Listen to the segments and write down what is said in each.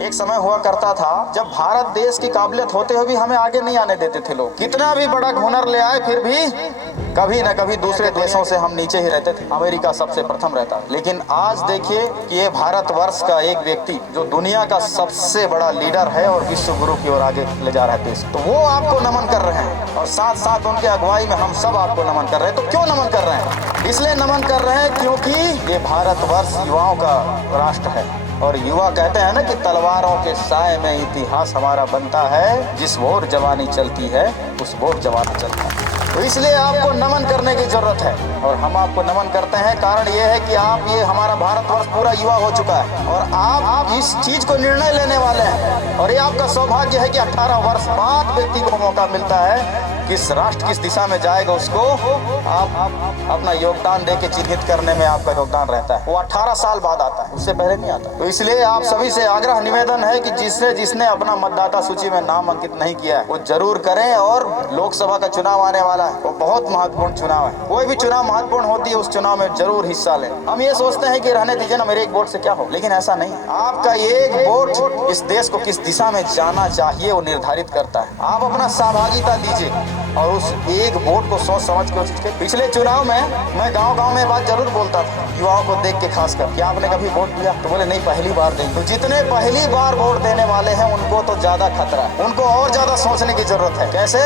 एक समय हुआ करता था जब भारत देश की काबिलियत होते हुए भी हमें आगे नहीं आने देते थे लोग। कितना भी बड़ा हुनर ले आए फिर भी कभी न कभी दूसरे देशों से हम नीचे ही रहते थे। अमेरिका सबसे प्रथम रहता। लेकिन आज देखिए कि ये भारतवर्ष का एक व्यक्ति जो दुनिया का सबसे बड़ा लीडर है और विश्व गुरु की ओर आगे ले जा रहा है देश, तो वो आपको नमन कर रहे हैं और साथ साथ उनके अगुवाई में हम सब आपको नमन कर रहे हैं। तो क्यों नमन कर रहे हैं? इसलिए नमन कर रहे हैं क्योंकि ये भारतवर्ष युवाओं का राष्ट्र है और युवा कहते हैं ना कि तलवारों के साए में इतिहास हमारा बनता है। जिस ओर जवानी चलती है उस ओर जवानी चलता है। तो इसलिए आपको नमन करने की जरूरत है और हम आपको नमन करते हैं। कारण ये है कि आप ये हमारा भारतवर्ष पूरा युवा हो चुका है और आप इस चीज को निर्णय लेने वाले हैं और ये आपका सौभाग्य है कि 18 वर्ष बाद व्यक्ति को मौका मिलता है किस राष्ट्र किस दिशा में जाएगा उसको आप अपना योगदान देके चिन्हित करने में आपका योगदान रहता है। वो 18 साल बाद आता है, उससे पहले नहीं आता। तो इसलिए आप सभी से आग्रह निवेदन है कि जिसने अपना मतदाता सूची में नाम अंकित नहीं किया है वो जरूर करें। और लोकसभा का चुनाव आने वाला है, वो बहुत महत्वपूर्ण चुनाव है। कोई भी चुनाव महत्वपूर्ण होती है, उस चुनाव में जरूर हिस्सा लें। हम ये सोचते हैं कि रहने दीजिए ना, मेरे एक वोट से क्या हो, लेकिन ऐसा नहीं। आपका एक वोट इस देश को किस दिशा में जाना चाहिए वो निर्धारित करता है। आप अपना सहभागिता दीजिए और उस एक वोट को सोच समझ के। पिछले चुनाव में मैं गांव-गांव में बात जरूर बोलता था युवाओं को देख के, खासकर कि आपने कभी वोट दिया, तो बोले नहीं पहली बार देंगे। तो जितने पहली बार वोट देने वाले हैं उनको तो ज्यादा खतरा है, उनको और ज्यादा सोचने की जरूरत है। कैसे?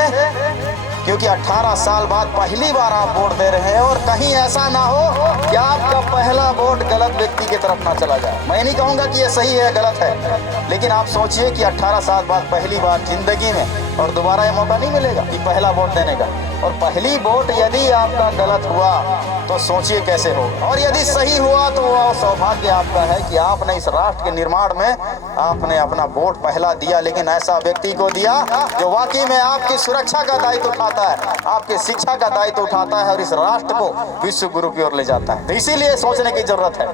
क्योंकि 18 साल बाद पहली बार आप वोट दे रहे हैं और कहीं ऐसा ना हो कि आपका पहला वोट गलत व्यक्ति की तरफ ना चला जाए। मैं नहीं कहूंगा कि ये सही है गलत है, लेकिन आप सोचिए कि 18 साल बाद पहली बार जिंदगी में और दोबारा ये मौका नहीं मिलेगा कि पहला वोट देने का। और पहली वोट यदि आपका गलत हुआ तो सोचिए कैसे होगा, और यदि सही हुआ तो वह सौभाग्य आपका है कि आपने इस राष्ट्र के निर्माण में आपने अपना वोट पहला दिया, लेकिन ऐसा व्यक्ति को दिया जो वाकई में आपकी सुरक्षा का दायित्व उठाता है, आपके शिक्षा का दायित्व उठाता है और इस राष्ट्र को विश्व गुरु की ओर ले जाता है। तो इसीलिए सोचने की जरूरत है।